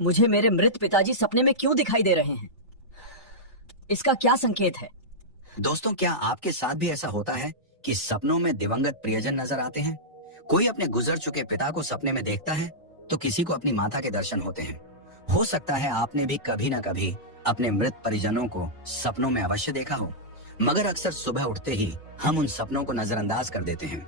मुझे मेरे मृत पिताजी सपने में क्यों दिखाई दे रहे हैं? इसका क्या संकेत है? दोस्तों, क्या आपके साथ भी ऐसा होता है कि सपनों में दिवंगत प्रियजन नजर आते हैं? कोई अपने गुजर चुके पिता को सपने में देखता है तो किसी को अपनी माता के दर्शन होते हैं। हो सकता है आपने भी कभी न कभी अपने मृत परिजनों को सपनों में अवश्य देखा हो, मगर अक्सर सुबह उठते ही हम उन सपनों को नजरअंदाज कर देते हैं।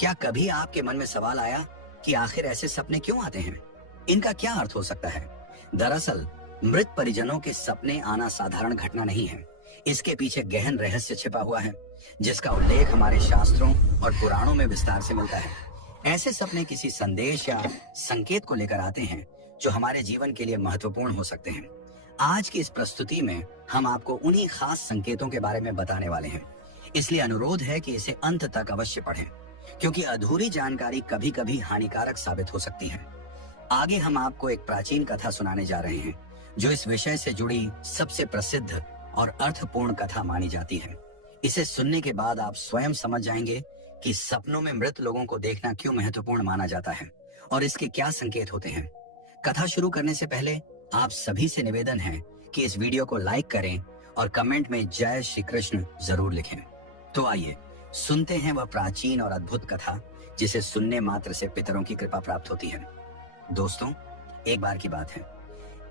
क्या कभी आपके मन में सवाल आया कि आखिर ऐसे सपने क्यों आते हैं? इनका क्या अर्थ हो सकता है? दरअसल मृत परिजनों के सपने आना साधारण घटना नहीं है। इसके पीछे गहन रहस्य छिपा हुआ है, जिसका उल्लेख हमारे शास्त्रों और पुराणों में विस्तार से मिलता है। ऐसे सपने किसी संदेश या संकेत को लेकर आते हैं जो हमारे जीवन के लिए महत्वपूर्ण हो सकते हैं। आज की इस प्रस्तुति में हम आपको उन्हीं खास संकेतों के बारे में बताने वाले हैं, इसलिए अनुरोध है कि इसे अंत तक अवश्य पढ़ें, क्योंकि अधूरी जानकारी कभी कभी हानिकारक साबित हो सकती है। आगे हम आपको एक प्राचीन कथा सुनाने जा रहे हैं जो इस विषय से जुड़ी सबसे प्रसिद्ध और अर्थपूर्ण कथा मानी जाती है। इसे सुनने के बाद आप स्वयं समझ जाएंगे कि सपनों में मृत लोगों को देखना क्यों महत्वपूर्ण माना जाता है और इसके क्या संकेत होते हैं। कथा शुरू करने से पहले आप सभी से निवेदन है कि इस वीडियो को लाइक करें और कमेंट में जय श्री कृष्ण जरूर लिखें। तो आइए सुनते हैं वह प्राचीन और अद्भुत कथा जिसे सुनने मात्र से पितरों की कृपा प्राप्त होती है। दोस्तों, एक बार की बात है,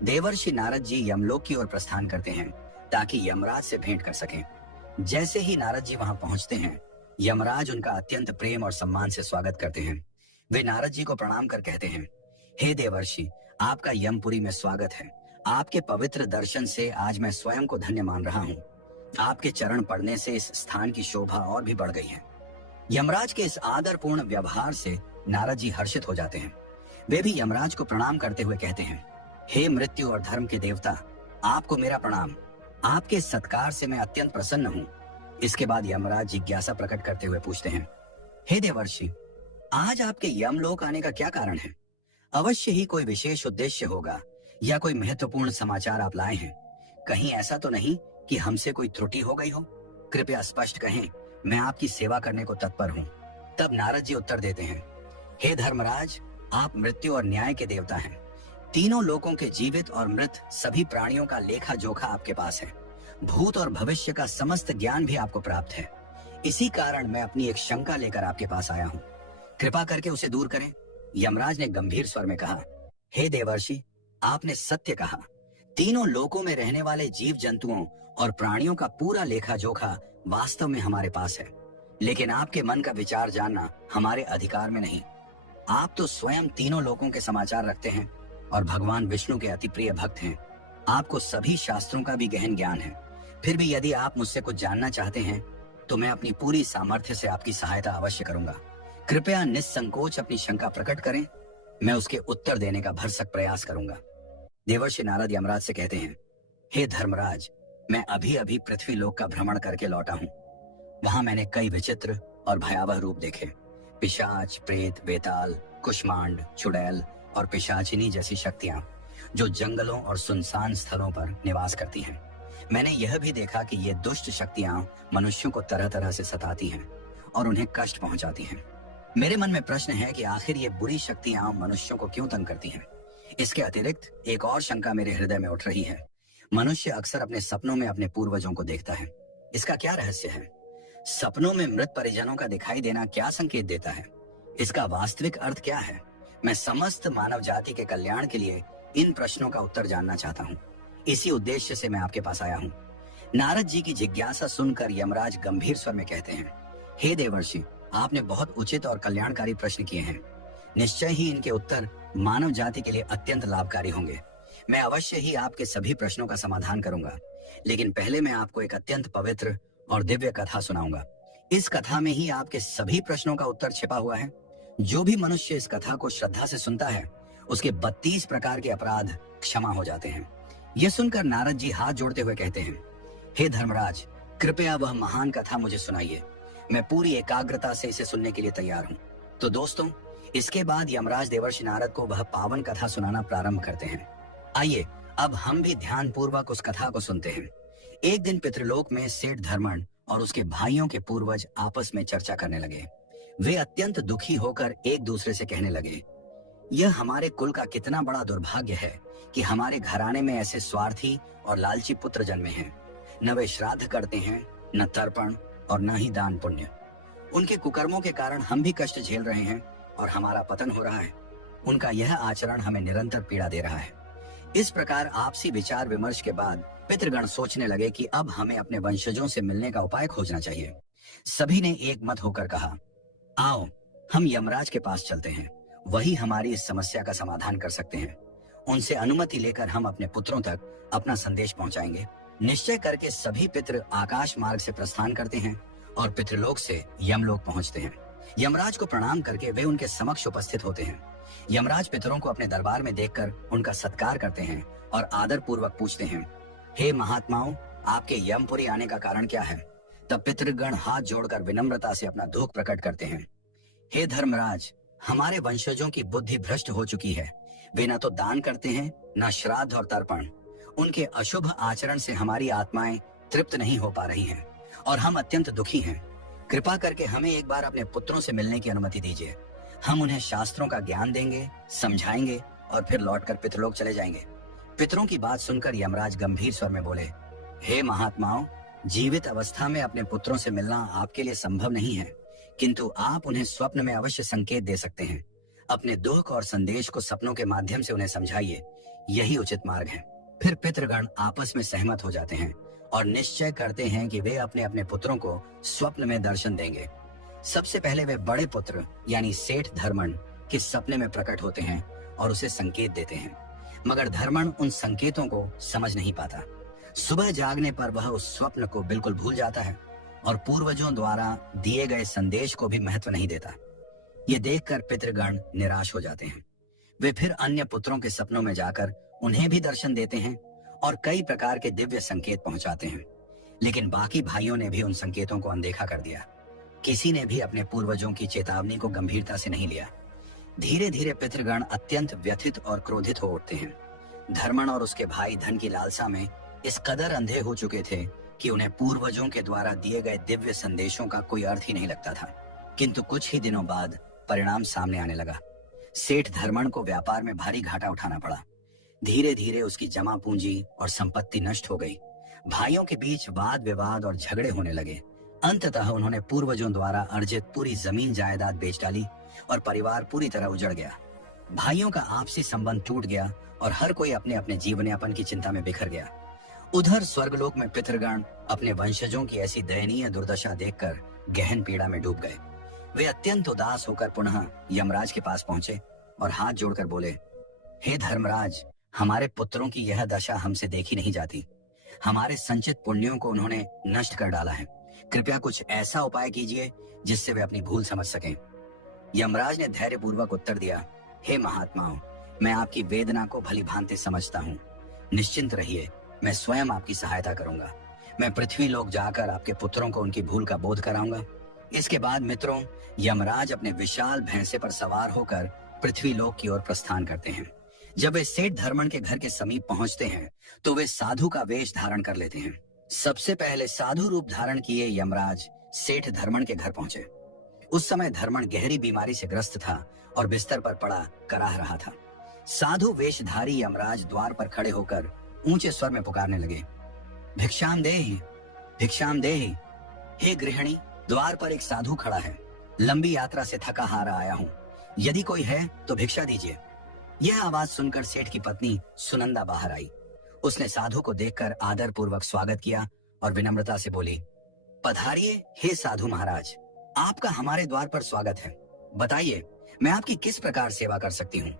देवर्षि नारद जी यमलोक की ओर प्रस्थान करते हैं ताकि यमराज से भेंट कर सकें। जैसे ही नारद जी वहां पहुंचते हैं, यमराज उनका अत्यंत प्रेम और सम्मान से स्वागत करते हैं। वे नारद जी को प्रणाम कर कहते हैं, हे देवर्षि, आपका यमपुरी में स्वागत है। आपके पवित्र दर्शन से आज मैं स्वयं को धन्य मान रहा हूँ। आपके चरण पड़ने से इस स्थान की शोभा और भी बढ़ गई है। यमराज के इस आदरपूर्ण व्यवहार से नारद जी हर्षित हो जाते हैं। वे भी यमराज को प्रणाम करते हुए कहते हैं, हे मृत्यु और धर्म के देवता, आपको मेरा प्रणाम। आपके सत्कार से मैं अत्यंत प्रसन्न हूँ। इसके बाद यमराज जिज्ञासा प्रकट करते हुए पूछते हैं, हे देवर्षि, आज आपके यमलोक आने का क्या कारण है? अवश्य ही कोई विशेष उद्देश्य होगा या कोई महत्वपूर्ण समाचार आप लाए हैं। कहीं ऐसा तो नहीं कि हमसे कोई त्रुटि हो गई हो? कृपया स्पष्ट कहें, मैं आपकी सेवा करने को तत्पर हूँ। तब नारद जी उत्तर देते हैं, हे धर्मराज, आप मृत्यु और न्याय के देवता हैं। तीनों लोकों के जीवित और मृत सभी प्राणियों का लेखा जोखा आपके पास है। भूत और भविष्य का समस्त ज्ञान भी आपको प्राप्त है। इसी कारण मैं अपनी एक शंका लेकर आपके पास आया हूँ। कृपा करके उसे दूर करें। यमराज ने गंभीर स्वर में कहा, हे देवर्षि, आपने सत्य कहा। तीनों लोकों में रहने वाले जीव जंतुओं और प्राणियों का पूरा लेखा जोखा वास्तव में हमारे पास है, लेकिन आपके मन का विचार जानना हमारे अधिकार में नहीं। आप तो स्वयं तीनों लोकों के समाचार रखते हैं और भगवान विष्णु के अति प्रिय भक्त हैं। आपको सभी शास्त्रों का भी गहन ज्ञान है। फिर भी यदि आप मुझसे कुछ जानना चाहते हैं तो मैं अपनी पूरी सामर्थ्य से आपकी सहायता अवश्य करूंगा। कृपया निस्संकोच अपनी शंका प्रकट करें, मैं उसके उत्तर देने का भरसक प्रयास करूंगा। देवर्षि नारद यमराज से कहते हैं, हे धर्मराज, मैं अभी अभी पृथ्वी लोक का भ्रमण करके लौटा हूँ। वहां मैंने कई विचित्र और भयावह रूप देखे। पिशाच, प्रेत, बेताल, कुष्मांड, चुड़ैल और पिशाचिनी जैसी शक्तियां जो जंगलों और सुनसान स्थलों पर निवास करती हैं। मैंने यह भी देखा कि ये दुष्ट शक्तियां मनुष्यों को तरह तरह से सताती हैं और उन्हें कष्ट पहुंचाती हैं। मेरे मन में प्रश्न है कि आखिर ये बुरी शक्तियां मनुष्यों को क्यों तंग करती हैं? इसके अतिरिक्त एक और शंका मेरे हृदय में उठ रही है। मनुष्य अक्सर अपने सपनों में अपने पूर्वजों को देखता है। इसका क्या रहस्य है? सपनों में मृत परिजनों का दिखाई देना क्या संकेत देता है? इसका वास्तविक अर्थ क्या है? मैं समस्त मानव जाति के कल्याण के लिए इन प्रश्नों का उत्तर जानना चाहता हूँ। इसी उद्देश्य से मैं आपके पास आया हूँ। नारद जी की जिज्ञासा सुनकर यमराज गंभीर स्वर में कहते हैं, हे देवर्षि, आपने बहुत उचित और कल्याणकारी प्रश्न किए हैं। निश्चय ही इनके उत्तर मानव जाति के लिए अत्यंत लाभकारी होंगे। मैं अवश्य ही आपके सभी प्रश्नों का समाधान करूंगा, लेकिन पहले मैं आपको एक अत्यंत पवित्र और दिव्य कथा सुनाऊंगा। इस कथा में ही आपके सभी प्रश्नों का उत्तर छिपा हुआ है। जो भी मनुष्य इस कथा को श्रद्धा से सुनता है, उसके 32 प्रकार के अपराध क्षमा हो जाते हैं। यह सुनकर नारद जी हाथ जोड़ते हुए कहते हैं, हे धर्मराज, कृपया वह महान कथा मुझे सुनाइए। मैं पूरी एकाग्रता से इसे सुनने के लिए तैयार हूँ। तो दोस्तों, इसके बाद यमराज देवर्षि नारद को वह पावन कथा सुनाना प्रारंभ करते हैं। आइए अब हम भी ध्यान पूर्वक उस कथा को सुनते हैं। एक दिन पितृलोक में सेठ धर्मण और उसके भाइयों के पूर्वज आपस में चर्चा करने लगे। वे अत्यंत दुखी होकर एक दूसरे से कहने लगे, यह हमारे कुल का कितना बड़ा दुर्भाग्य है कि हमारे घराने में ऐसे स्वार्थी और लालची पुत्र जन्मे हैं। न वे श्राद्ध करते हैं, न तर्पण और न ही दान पुण्य। उनके कुकर्मों के कारण हम भी कष्ट झेल रहे हैं और हमारा पतन हो रहा है। उनका यह आचरण हमें निरंतर पीड़ा दे रहा है। इस प्रकार आपसी विचार विमर्श के बाद पितृगण सोचने लगे कि अब हमें अपने वंशजों से मिलने का उपाय खोजना चाहिए। सभी ने एक मत होकर कहा, आओ हम यमराज के पास चलते हैं, वही हमारी इस समस्या का समाधान कर सकते हैं। उनसे अनुमति लेकर हम अपने पुत्रों तक अपना संदेश पहुंचाएंगे। निश्चय करके सभी पितृ आकाश मार्ग से प्रस्थान करते हैं और पितृलोक से यमलोक पहुंचते हैं। यमराज को प्रणाम करके वे उनके समक्ष उपस्थित होते हैं। यमराज पितरों को अपने दरबार में देखकर उनका सत्कार करते हैं और आदर पूर्वक पूछते हैं, हे महात्माओं, आपके यमपुरी आने का कारण क्या है? तब पितृगण हाथ जोड़कर विनम्रता से अपना दुख प्रकट करते हैं। हे धर्मराज, हमारे वंशजों की बुद्धि भ्रष्ट हो चुकी है। वे न तो दान करते हैं, न श्राद्ध और तर्पण। उनके अशुभ आचरण से हमारी आत्माएं तृप्त नहीं हो पा रही हैं और हम अत्यंत दुखी हैं। कृपा करके हमें एक बार अपने पुत्रों से मिलने की अनुमति दीजिए। हम उन्हें शास्त्रों का ज्ञान देंगे, समझाएंगे और फिर लौटकर पितृलोक चले जाएंगे। पितरों की बात सुनकर यमराज गंभीर स्वर में बोले, हे महात्माओं, जीवित अवस्था में अपने पुत्रों से मिलना आपके लिए संभव नहीं है, किंतु आप उन्हें स्वप्न में अवश्य संकेत दे सकते हैं। अपने दुख और संदेश को सपनों के माध्यम से उन्हें समझाइए, यही उचित मार्ग है। फिर पितृगण आपस में सहमत हो जाते हैं और निश्चय करते हैं कि वे अपने अपने पुत्रों को स्वप्न में दर्शन देंगे। सबसे पहले वे बड़े पुत्र यानी सेठ धर्मण के सपने में प्रकट होते हैं और उसे संकेत देते हैं, मगर धर्मण उन संकेतों को समझ नहीं पाता। सुबह जागने पर वह उस स्वप्न को बिल्कुल भूल जाता है और पूर्वजों द्वारा दिए गए संदेश को भी महत्व नहीं देता। ये देखकर पितृगण निराश हो जाते हैं। वे फिर अन्य पुत्रों के सपनों में जाकर उन्हें भी दर्शन देते हैं और कई प्रकार के दिव्य संकेत पहुंचाते हैं, लेकिन बाकी भाइयों ने भी उन संकेतों को अनदेखा कर दिया। किसी ने भी अपने पूर्वजों की चेतावनी को गंभीरता से नहीं लिया। धीरे धीरे पितृगण अत्यंत व्यथित और क्रोधित हो उठते हैं। धर्मण और उसके भाई धन की लालसा में इस कदर अंधे हो चुके थे कि उन्हें पूर्वजों के द्वारा दिए गए दिव्य संदेशों का कोई अर्थ ही नहीं लगता था। किंतु कुछ ही दिनों बाद परिणाम सामने आने लगा। सेठ धर्मण को व्यापार में भारी घाटा उठाना पड़ा। धीरे धीरे उसकी जमा पूंजी और संपत्ति नष्ट हो गई। भाइयों के बीच वाद विवाद और झगड़े होने लगे। अंततः उन्होंने पूर्वजों द्वारा अर्जित पूरी जमीन जायदाद बेच डाली और परिवार पूरी तरह उजड़ गया। भाइयों का आपसी संबंध टूट गया और हर कोई अपने अपने जीवन यापन की चिंता में बिखर गया। उधर स्वर्गलोक में पितृगण अपने वंशजों की ऐसी दयनीय दुर्दशा देखकर गहन पीड़ा में डूब गए। वे अत्यंत उदास होकर पुनः यमराज के पास पहुंचे और हाथ जोड़कर बोले, हे धर्मराज, हमारे पुत्रों की यह दशा हमसे देखी नहीं जाती। हमारे संचित पुण्यों को उन्होंने नष्ट कर डाला है। कृपया कुछ ऐसा उपाय कीजिए जिससे वे अपनी भूल समझ सकें। यमराज ने धैर्यपूर्वक उत्तर दिया, हे महात्माओं, मैं आपकी वेदना को भली भांति समझता हूँ। निश्चिंत रहिए, मैं स्वयं आपकी सहायता करूंगा। मैं पृथ्वी लोक जाकर आपके पुत्रों को उनकी भूल का बोध कराऊंगा। इसके बाद मित्रों, यमराज अपने विशाल भैंसे पर सवार होकर पृथ्वी लोक की ओर प्रस्थान करते हैं। जब वे सेठ धर्मण के घर के समीप पहुंचते हैं तो वे साधु का वेश धारण कर लेते हैं। सबसे पहले साधु रूप धारण किए यमराज सेठ धर्मण के घर पहुंचे। उस समय धर्मण गहरी बीमारी से ग्रस्त था और बिस्तर पर पड़ा कराह रहा था। साधु वेशधारी यमराज द्वार पर खड़े होकर ऊंचे स्वर में पुकारने लगे, भिक्षाम देहि, भिक्षाम देहि। हे गृहिणी, द्वार पर एक साधु खड़ा है। लंबी यात्रा से थका हारा आया हूँ, यदि कोई है तो भिक्षा दीजिए। यह आवाज सुनकर सेठ की पत्नी सुनंदा बाहर आई। उसने साधु को देखकर आदर पूर्वक स्वागत किया और विनम्रता से बोली, पधारिए हे साधु महाराज, आपका हमारे द्वार पर स्वागत है। बताइए, मैं आपकी किस प्रकार सेवा कर सकती हूँ?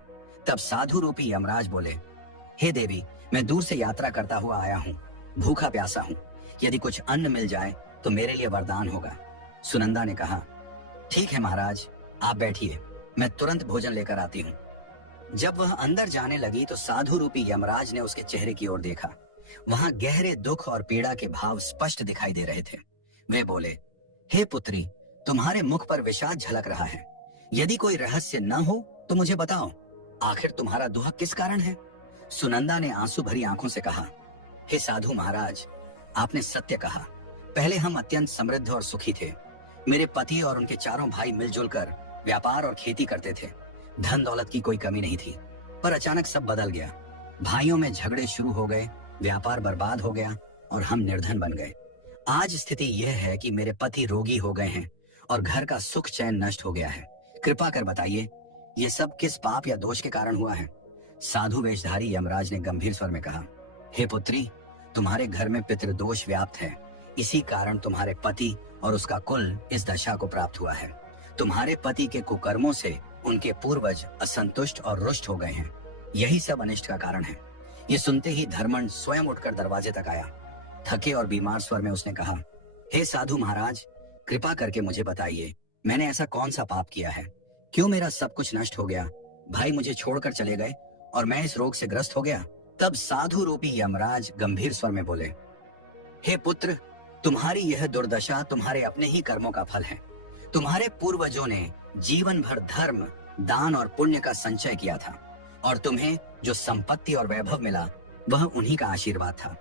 तब साधु रूपी यमराज बोले, हे देवी, मैं दूर से यात्रा करता हुआ आया हूँ, भूखा प्यासा हूँ। यदि कुछ अन्न मिल जाए तो मेरे लिए वरदान होगा। सुनंदा ने कहा, ठीक है महाराज, आप बैठिए, मैं तुरंत भोजन लेकर आती हूँ। जब वह अंदर जाने लगी तो साधु रूपी यमराज ने उसके चेहरे की ओर देखा। वहां गहरे दुख और पीड़ा के भाव स्पष्ट दिखाई दे रहे थे। वे बोले, हे पुत्री, तुम्हारे मुख पर विषाद झलक रहा है। यदि कोई रहस्य न हो तो मुझे बताओ, आखिर तुम्हारा दुख किस कारण है? सुनंदा ने आंसू भरी आंखों से कहा, हे साधु महाराज, आपने सत्य कहा। पहले हम अत्यंत समृद्ध और सुखी थे। मेरे पति और उनके चारों भाई मिलजुल कर व्यापार और खेती करते थे। धन दौलत की कोई कमी नहीं थी, पर अचानक सब बदल गया। भाइयों में झगड़े शुरू हो गए, व्यापार बर्बाद हो गया और हम निर्धन बन गए। आज स्थिति यह है कि मेरे पति रोगी हो गए हैं और घर का सुख चैन नष्ट हो गया है। कृपा कर बताइए, ये सब किस पाप या दोष के कारण हुआ है? साधु वेशधारी यमराज ने गंभीर स्वर में कहा, हे पुत्री, तुम्हारे घर में पितृदोष व्याप्त है। इसी कारण तुम्हारे पति और उसका कुल इस दशा को प्राप्त हुआ है। तुम्हारे पति के कुकर्मों से उनके पूर्वज असंतुष्ट और रुष्ट हो गए हैं। यही सब अनिष्ट का कारण है। ये सुनते ही धर्मन स्वयं उठकर दरवाजे तक आया। थके और बीमार स्वर में उसने कहा, हे साधु महाराज, कृपा करके मुझे बताइए, मैंने ऐसा कौन सा पाप किया है? क्यों मेरा सब कुछ नष्ट हो गया? भाई मुझे छोड़कर चले गए और मैं इस रोग से ग्रस्त हो गया। तब साधु रूपी यमराज गंभीर स्वर में बोले, हे पुत्र, तुम्हारी यह दुर्दशा तुम्हारे अपने ही कर्मों का फल है। तुम्हारे पूर्वजों ने जीवन भर धर्म, दान और पुण्य का संचय किया था और तुम्हें जो संपत्ति और वैभव मिला वह उन्हीं का आशीर्वाद था।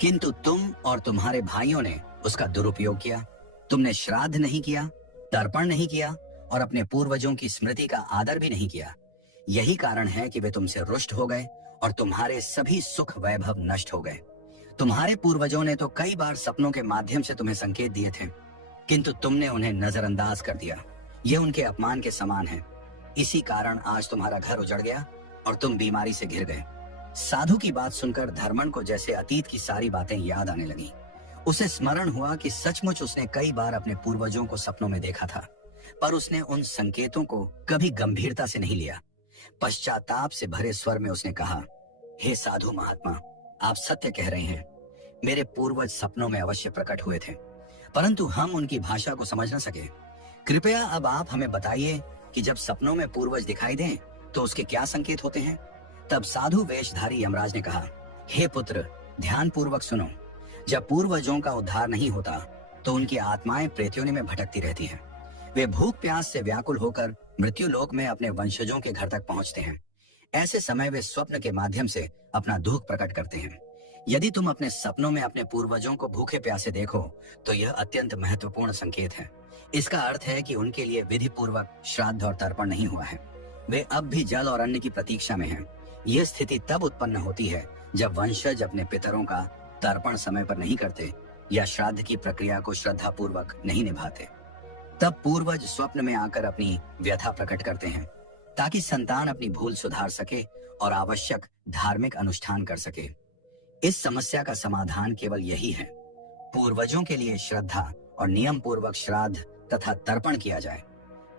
किंतु तुम और तुम्हारे भाइयों ने उसका दुरुपयोग किया। तुमने श्राद्ध नहीं किया, तर्पण नहीं किया और अपने पूर्वजों की स्मृति का आदर भी नहीं किया। यही कारण है कि वे तुमसे रुष्ट हो गए और तुम्हारे सभी सुख वैभव नष्ट हो गए। तुम्हारे पूर्वजों ने तो कई बार सपनों के माध्यम से तुम्हें संकेत दिए थे, किंतु तुमने उन्हें नजरअंदाज कर दिया। यह उनके अपमान के समान है। इसी कारण आज तुम्हारा घर उजड़ गया और तुम बीमारी से घिर गए। साधु की बात सुनकर धर्मन को जैसे अतीत की सारी बातें याद आने लगी। उसे स्मरण हुआ कि सचमुच उसने कई बार अपने पूर्वजों को सपनों में देखा था, पर उसने उन संकेतों को कभी गंभीरता से नहीं लिया। पश्चाताप से भरे स्वर में उसने कहा, हे साधु महात्मा, आप सत्य कह रहे हैं। मेरे पूर्वज सपनों में अवश्य प्रकट हुए थे, परंतु हम उनकी भाषा को समझ न सके। कृपया अब आप हमें बताइए कि जब सपनों में पूर्वज दिखाई दें तो उसके क्या संकेत होते हैं? तब साधु वेशधारी यमराज ने कहा, हे पुत्र, ध्यान पूर्वक सुनो। जब पूर्वजों का उद्धार नहीं होता तो उनकी आत्माएं प्रेतयोनि में भटकती रहती हैं। वे भूख प्यास से व्याकुल होकर मृत्यु लोक में अपने वंशजों के घर तक पहुंचते हैं। ऐसे समय वे स्वप्न के माध्यम से अपना दुख प्रकट करते हैं। यदि तुम अपने सपनों में अपने पूर्वजों को भूखे प्यासे देखो तो यह अत्यंत महत्वपूर्ण संकेत है। इसका अर्थ है कि उनके लिए विधि पूर्वक श्राद्ध और तर्पण नहीं हुआ है। वे अब भी जल और अन्न की प्रतीक्षा में हैं। यह स्थिति तब उत्पन्न होती है जब वंशज अपने पितरों का तर्पण समय पर नहीं करते या श्राद्ध की प्रक्रिया को श्रद्धा पूर्वक नहीं निभाते। तब पूर्वज स्वप्न में आकर अपनी व्यथा प्रकट करते हैं ताकि संतान अपनी भूल सुधार सके और आवश्यक धार्मिक अनुष्ठान कर सके। इस समस्या का समाधान केवल यही है, पूर्वजों के लिए श्रद्धा और नियम पूर्वक श्राद्ध तथा तर्पण किया जाए।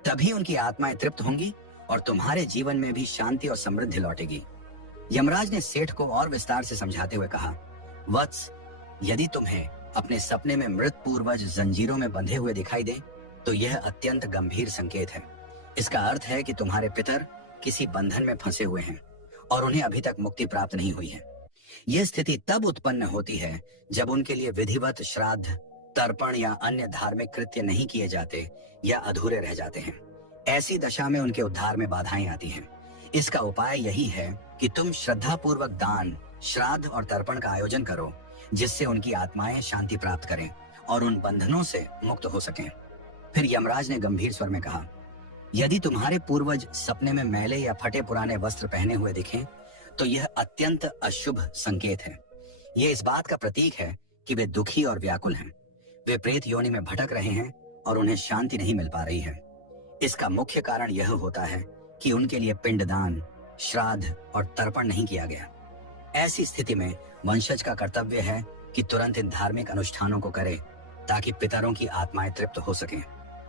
तभी उनकी आत्माएं तृप्त होंगी और तुम्हारे जीवन में भी शांति और समृद्धि लौटेगी। यमराज ने सेठ को और विस्तार से समझाते हुए कहा, वत्स, यदि तुम्हें अपने सपने में मृत पूर्वज जंजीरों में बंधे हुए दिखाई दे तो यह अत्यंत गंभीर संकेत है। इसका अर्थ है कि तुम्हारे पितर किसी बंधन में फंसे हुए हैं और उन्हें अभी तक मुक्ति प्राप्त नहीं हुई है। यह स्थिति तब उत्पन्न होती है जब उनके लिए विधिवत श्राद्ध, तर्पण या अन्य धार्मिक कृत्य नहीं किए जाते या अधूरे रह जाते हैं। ऐसी दशा में उनके उद्धार में बाधाएं आती हैं। इसका उपाय यही है कि तुम श्रद्धा पूर्वक दान, श्राद्ध और तर्पण का आयोजन करो, जिससे उनकी आत्माएं शांति प्राप्त करें और उन बंधनों से मुक्त हो सकें। फिर यमराज ने गंभीर स्वर में कहा, यदि तुम्हारे पूर्वज सपने में मैले या फटे पुराने वस्त्र पहने हुए दिखें तो यह अत्यंत अशुभ संकेत है। यह इस बात का प्रतीक है कि वे दुखी और व्याकुल हैं। वे प्रेत योनि में भटक रहे हैं और उन्हें शांति नहीं मिल पा रही है। इसका मुख्य कारण यह होता है कि उनके लिए पिंडदान, श्राद्ध और तर्पण नहीं किया गया। ऐसी स्थिति में वंशज का कर्तव्य है कि तुरंत इन धार्मिक अनुष्ठानों को करे ताकि पितरों की आत्माएं तृप्त हो सकें।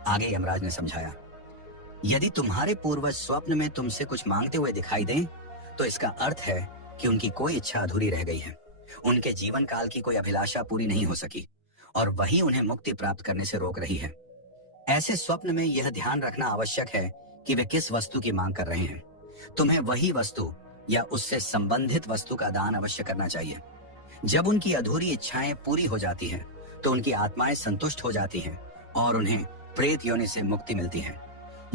आगे यमराज ने समझाया, यदि तुम्हारे पूर्वज स्वप्न में तुमसे कुछ मांगते हुए दिखाई दें तो इसका अर्थ है कि उनकी कोई इच्छा अधूरी रह गई है। उनके जीवन काल की कोई अभिलाषा पूरी नहीं हो सकी और वही उन्हें मुक्ति प्राप्त करने से रोक रही है। ऐसे स्वप्न में यह ध्यान रखना आवश्यक है कि वे किस वस्तु की मांग कर रहे हैं। तुम्हें वही वस्तु या उससे संबंधित वस्तु का दान अवश्य करना चाहिए। जब उनकी अधूरी इच्छाएं पूरी हो जाती हैं, तो उनकी आत्माएं संतुष्ट हो जाती हैं और उन्हें प्रेत योनि से मुक्ति मिलती है।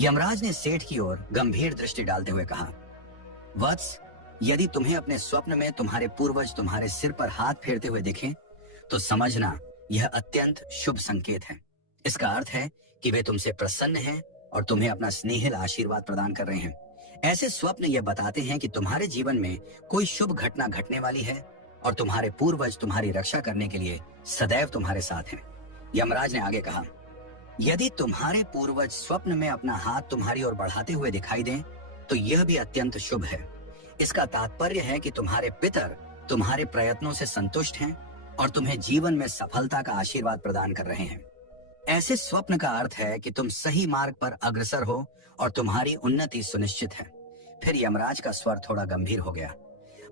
यमराज ने सेठ की ओर गंभीर दृष्टि डालते हुए कहा, वत्स, यदि तुम्हें अपने स्वप्न में तुम्हारे पूर्वज तुम्हारे सिर पर हाथ फेरते हुए दिखें तो समझना यह अत्यंत शुभ संकेत है। इसका अर्थ है कि वे तुमसे प्रसन्न हैं और तुम्हें अपना स्नेहिल आशीर्वाद प्रदान कर रहे हैं। ऐसे स्वप्न ये बताते हैं कि तुम्हारे जीवन में कोई शुभ घटना घटने वाली है और तुम्हारे पूर्वज तुम्हारी रक्षा करने के लिए सदैव तुम्हारे साथ हैं। यमराज ने आगे कहा, यदि तुम्हारे पूर्वज स्वप्न में अपना हाथ तुम्हारी ओर बढ़ाते हुए दिखाई दें तो यह भी अत्यंत शुभ है। इसका तात्पर्य है कि तुम्हारे पितर तुम्हारे प्रयत्नों से संतुष्ट हैं और तुम्हें जीवन में सफलता का आशीर्वाद प्रदान कर रहे हैं। ऐसे स्वप्न का अर्थ है कि तुम सही मार्ग पर अग्रसर हो और तुम्हारी उन्नति सुनिश्चित है। फिर यमराज का स्वर थोड़ा गंभीर हो गया,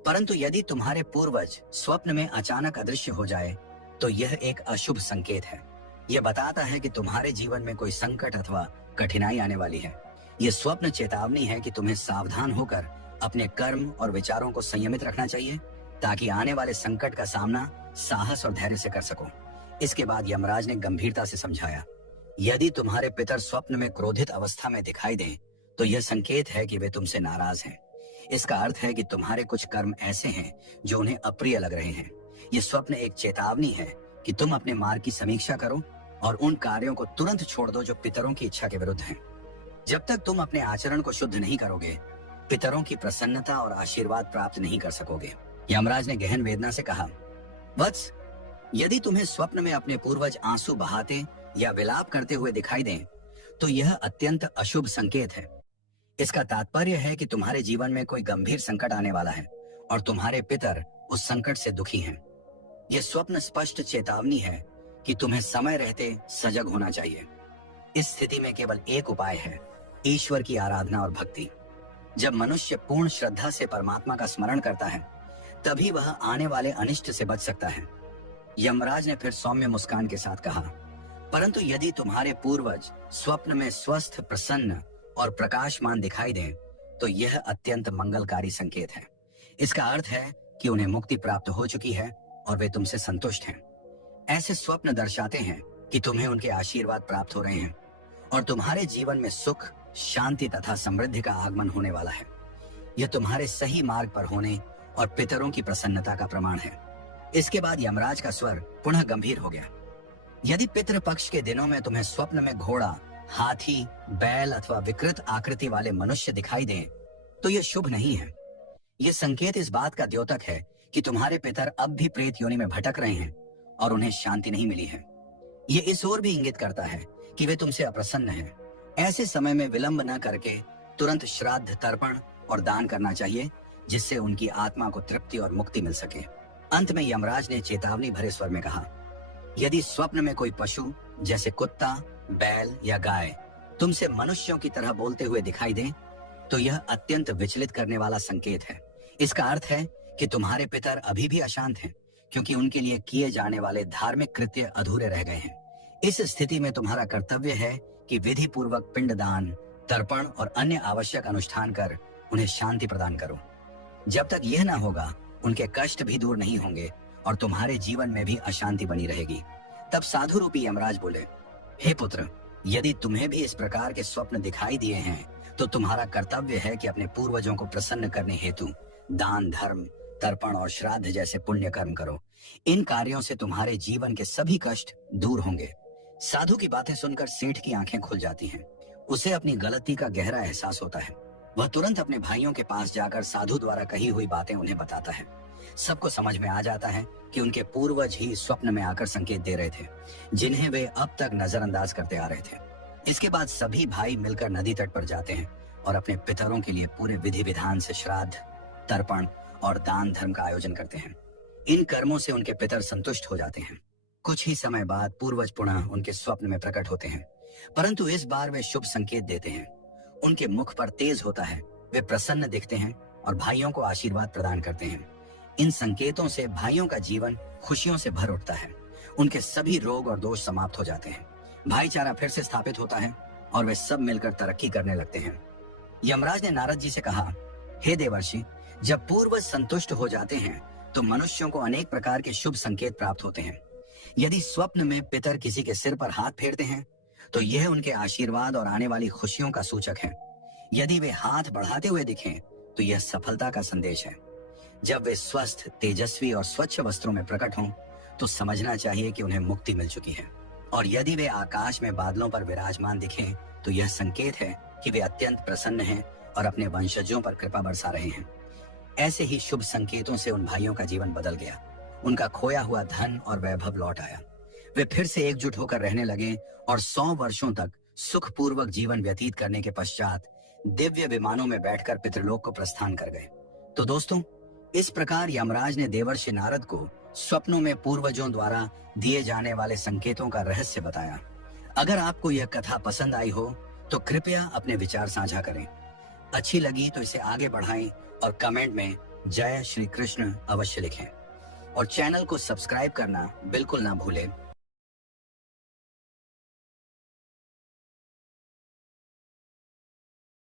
परंतु यदि तुम्हारे पूर्वज स्वप्न में अचानक अदृश्य हो जाए तो यह एक अशुभ संकेत है। यह बताता है कि तुम्हारे जीवन में कोई संकट अथवा कठिनाई आने वाली है। यह स्वप्न चेतावनी है कि तुम्हें सावधान होकर अपने कर्म और विचारों को संयमित रखना चाहिए ताकि आने वाले संकट का सामना साहस और धैर्य से कर सको। इसके बाद यमराज ने गंभीरता से समझाया, यदि तुम्हारे पितर स्वप्न में क्रोधित अवस्था में दिखाई दें तो यह संकेत है कि वे तुमसे नाराज हैं। इसका अर्थ है कि तुम्हारे कुछ कर्म ऐसे हैं जो उन्हें अप्रिय लग रहे हैं। यह स्वप्न एक चेतावनी है कि तुम अपने मार्ग की समीक्षा करो और उन कार्यों को तुरंत छोड़ दो जो पितरों की इच्छा के विरुद्ध हैं। जब तक तुम अपने आचरण को शुद्ध नहीं करोगे, पितरों की प्रसन्नता और आशीर्वाद प्राप्त नहीं कर सकोगे। यमराज ने गहन वेदना से कहा, वत्स, यदि तुम्हें स्वप्न में अपने पूर्वज आंसू बहाते या विलाप करते हुए दिखाई दें तो यह अत्यंत अशुभ संकेत है। इसका तात्पर्य है कि तुम्हारे जीवन में कोई गंभीर संकट आने वाला है और तुम्हारे पितर उस संकट से दुखी हैं। यह स्वप्न स्पष्ट चेतावनी है कि तुम्हें समय रहते सजग होना चाहिए। इस स्थिति में केवल एक उपाय है, ईश्वर की आराधना और भक्ति। जब मनुष्य पूर्ण श्रद्धा से परमात्मा का स्मरण करता है तभी वह आने वाले अनिष्ट से बच सकता है। यमराज ने फिर सौम्य मुस्कान के साथ कहा, परंतु यदि तुम्हारे पूर्वज स्वप्न में स्वस्थ, प्रसन्न और प्रकाशमान दिखाई दें तो यह अत्यंत मंगलकारी संकेत है। इसका अर्थ है कि उन्हें मुक्ति प्राप्त हो चुकी है और वे तुमसे संतुष्ट हैं। ऐसे स्वप्न दर्शाते हैं कि तुम्हें उनके आशीर्वाद प्राप्त हो रहे हैं और तुम्हारे जीवन में सुख, शांति तथा समृद्धि का आगमन होने वाला है। यह तुम्हारे सही मार्ग पर होने और पितरों की प्रसन्नता का प्रमाण है। इसके बाद यमराज का स्वर पुनः गंभीर हो गया, यदि पितृ पक्ष के दिनों में तुम्हें स्वप्न में घोड़ा, हाथी, बैल अथवा विकृत आकृति वाले मनुष्य दिखाई दें तो यह शुभ नहीं है। यह संकेत इस बात का द्योतक है कि तुम्हारे पितर अब भी प्रेत योनि में भटक रहे हैं और उन्हें शांति नहीं मिली है। यह इस ओर भी इंगित करता है कि वे तुमसे अप्रसन्न हैं। ऐसे समय में विलंब न करके तुरंत श्राद्ध, तर्पण और दान करना चाहिए जिससे उनकी आत्मा को तृप्ति और मुक्ति मिल सके। अंत में यमराज ने चेतावनी भरे स्वर में कहा, यदि स्वप्न में कोई पशु जैसे कुत्ता, बैल या गाय तुमसे मनुष्यों की तरह बोलते हुए दिखाई दें तो यह अत्यंत विचलित करने वाला संकेत है। इसका अर्थ है कि तुम्हारे पितर अभी भी अशांत हैं क्योंकि उनके लिए किए जाने वाले धार्मिक कृत्य अधूरे रह गए हैं। इस स्थिति में तुम्हारा कर्तव्य है कि विधि पूर्वक पिंडदान, तर्पण और अन्य आवश्यक अनुष्ठान कर उन्हें शांति प्रदान करो। जब तक यह न होगा उनके कष्ट भी दूर नहीं होंगे और तुम्हारे जीवन में भी अशांति बनी रहेगी। तब साधु रूपी यमराज बोले, हे पुत्र, यदि तुम्हें भी इस प्रकार के स्वप्न दिखाई दिए हैं तो तुम्हारा कर्तव्य है कि अपने पूर्वजों को प्रसन्न करने हेतु दान, धर्म, तर्पण और श्राद्ध जैसे पुण्य कर्म करो। इन कार्यों से तुम्हारे जीवन के सभी कष्ट दूर होंगे। साधु की बातें सुनकर सेठ की आंखें खुल जाती हैं। उसे अपनी गलती का गहरा एहसास होता है। वह तुरंत अपने भाइयों के पास जाकर साधु द्वारा कही हुई बातें उन्हें बताता है। सबको समझ में आ जाता है कि उनके पूर्वज ही स्वप्न में आकर संकेत दे रहे थे जिन्हें वे अब तक नजरअंदाज करते आ रहे थे। इसके बाद सभी भाई मिलकर नदी तट पर जाते हैं और अपने पितरों के लिए पूरे विधि विधान से श्राद्ध, तर्पण और दान धर्म का आयोजन करते हैं। इन कर्मों से उनके पितर संतुष्ट हो जाते हैं। कुछ ही समय बाद पूर्वज पुनः उनके स्वप्न में प्रकट होते हैं, परंतु इस बार वे शुभ संकेत देते हैं। उनके मुख पर तेज होता है, वे प्रसन्न दिखते हैं और भाइयों को आशीर्वाद प्रदान करते हैं। इन संकेतों से भाइयों का जीवन खुशियों से भर उठता है। उनके सभी रोग और दोष समाप्त हो जाते हैं। भाईचारा फिर से स्थापित होता है और वे सब मिलकर तरक्की करने लगते हैं। यमराज ने नारद जी से कहा, हे देवर्षि, जब पूर्वज संतुष्ट हो जाते हैं तो मनुष्यों को अनेक प्रकार के शुभ संकेत प्राप्त होते हैं। यदि स्वप्न में पितर किसी के सिर पर हाथ फेरते हैं तो यह उनके आशीर्वाद और आने वाली खुशियों का सूचक है। यदि वे हाथ बढ़ाते हुए दिखें तो यह सफलता का संदेश है। जब वे स्वस्थ, तेजस्वी और स्वच्छ वस्त्रों में प्रकट हों तो समझना चाहिए कि उन्हें मुक्ति मिल चुकी है। और यदि वे आकाश में बादलों पर विराजमान दिखें तो यह संकेत है कि वे अत्यंत प्रसन्न हैं और अपने वंशजों पर कृपा बरसा रहे हैं। ऐसे ही शुभ संकेतों से उन भाइयों का जीवन बदल गया। उनका खोया हुआ धन और वैभव लौट आया। वे फिर से एकजुट होकर रहने लगे और 100 वर्षों तक सुखपूर्वक जीवन व्यतीत करने के पश्चात दिव्य विमानों में बैठकर पितृलोक को प्रस्थान कर गए। तो दोस्तों, इस प्रकार यमराज ने देवर्षि नारद को स्वप्नों में पूर्वजों द्वारा दिए जाने वाले संकेतों का रहस्य बताया। अगर आपको यह कथा पसंद आई हो तो कृपया अपने विचार साझा करें। अच्छी लगी तो इसे आगे बढ़ाएं और कमेंट में जय श्री कृष्ण अवश्य लिखें और चैनल को सब्सक्राइब करना बिल्कुल ना भूलें